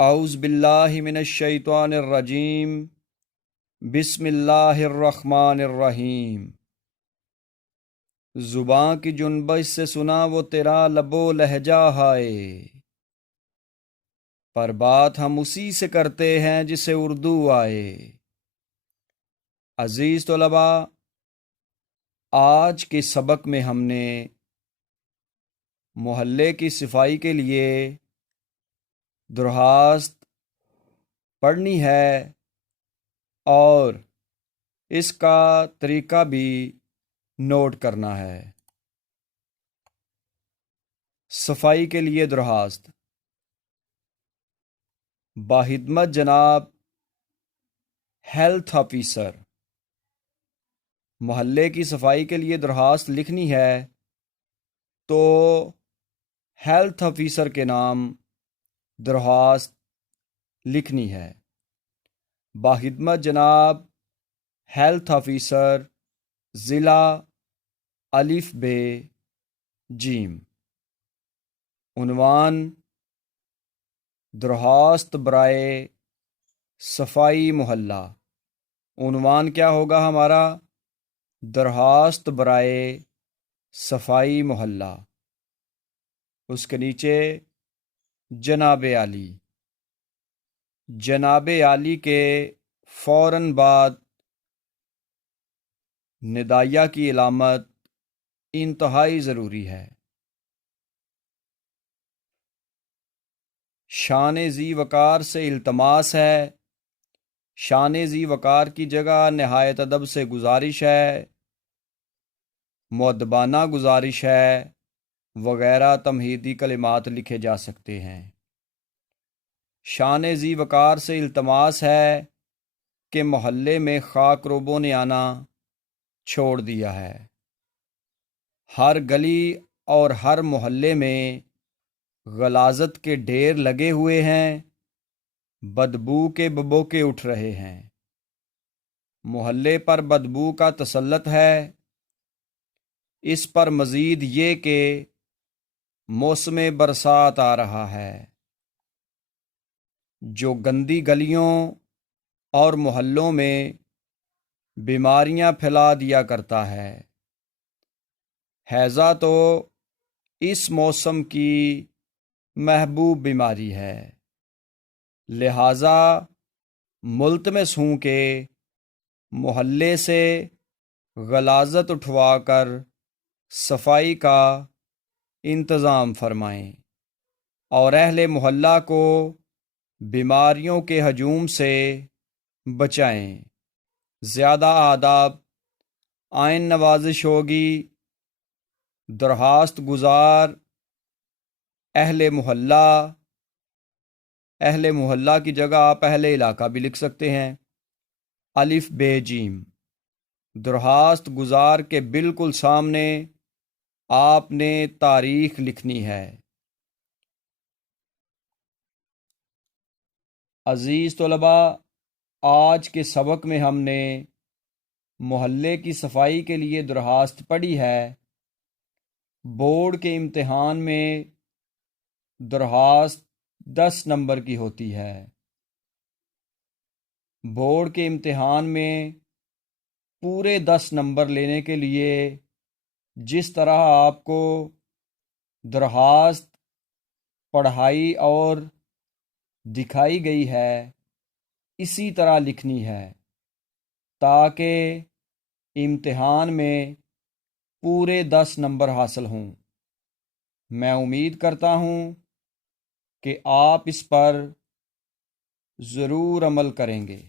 اعوذ باللہ من الشیطان الرجیم بسم اللہ الرحمن الرحیم۔ زباں کی جنبش سے سنا وہ تیرا لب و لہجہ ہائے، پر بات ہم اسی سے کرتے ہیں جسے اردو آئے۔ عزیز طلبا، آج کے سبق میں ہم نے محلے کی صفائی کے لیے درخواست پڑھنی ہے اور اس کا طریقہ بھی نوٹ کرنا ہے۔ صفائی کے لیے درخواست: باخدمت جناب ہیلتھ آفیسر۔ محلے کی صفائی کے لیے درخواست لکھنی ہے تو ہیلتھ آفیسر کے نام درخواست لکھنی ہے۔ باخدمت جناب ہیلتھ آفیسر، ضلع الف ب جیم۔ عنوان: درخواست برائے صفائی محلہ۔ عنوان کیا ہوگا ہمارا؟ درخواست برائے صفائی محلہ۔ اس کے نیچے جناب عالی۔ جناب عالی کے فوراً بعد ندائیہ کی علامت انتہائی ضروری ہے۔ شان ذی وقار سے التماس ہے، شان ذی وقار کی جگہ نہایت ادب سے گزارش ہے، مؤدبانہ گزارش ہے وغیرہ تمہیدی کلمات لکھے جا سکتے ہیں۔ شان ذی وقار سے التماس ہے کہ محلے میں خاک روبوں نے آنا چھوڑ دیا ہے۔ ہر گلی اور ہر محلے میں غلاظت کے ڈھیر لگے ہوئے ہیں، بدبو کے ببوکے اٹھ رہے ہیں۔ محلے پر بدبو کا تسلط ہے۔ اس پر مزید یہ کہ موسم برسات آ رہا ہے، جو گندی گلیوں اور محلوں میں بیماریاں پھیلا دیا کرتا ہے۔ ہیضہ تو اس موسم کی محبوب بیماری ہے، لہذا ملتمس ہوں کہ محلے سے غلاظت اٹھوا کر صفائی کا انتظام فرمائیں اور اہل محلہ کو بیماریوں کے ہجوم سے بچائیں۔ زیادہ آداب آئین نوازش ہوگی۔ درخواست گزار اہل محلہ کی جگہ آپ اہل علاقہ بھی لکھ سکتے ہیں۔ الف ب جیم۔ درخواست گزار کے بالکل سامنے آپ نے تاریخ لکھنی ہے۔ عزیز طلبا، آج کے سبق میں ہم نے محلے کی صفائی کے لیے درخواست پڑھی ہے۔ بورڈ کے امتحان میں درخواست 10 نمبر کی ہوتی ہے۔ بورڈ کے امتحان میں پورے 10 نمبر لینے کے لیے جس طرح آپ کو درخواست پڑھائی اور دکھائی گئی ہے اسی طرح لکھنی ہے تاکہ امتحان میں پورے 10 نمبر حاصل ہوں۔ میں امید کرتا ہوں کہ آپ اس پر ضرور عمل کریں گے۔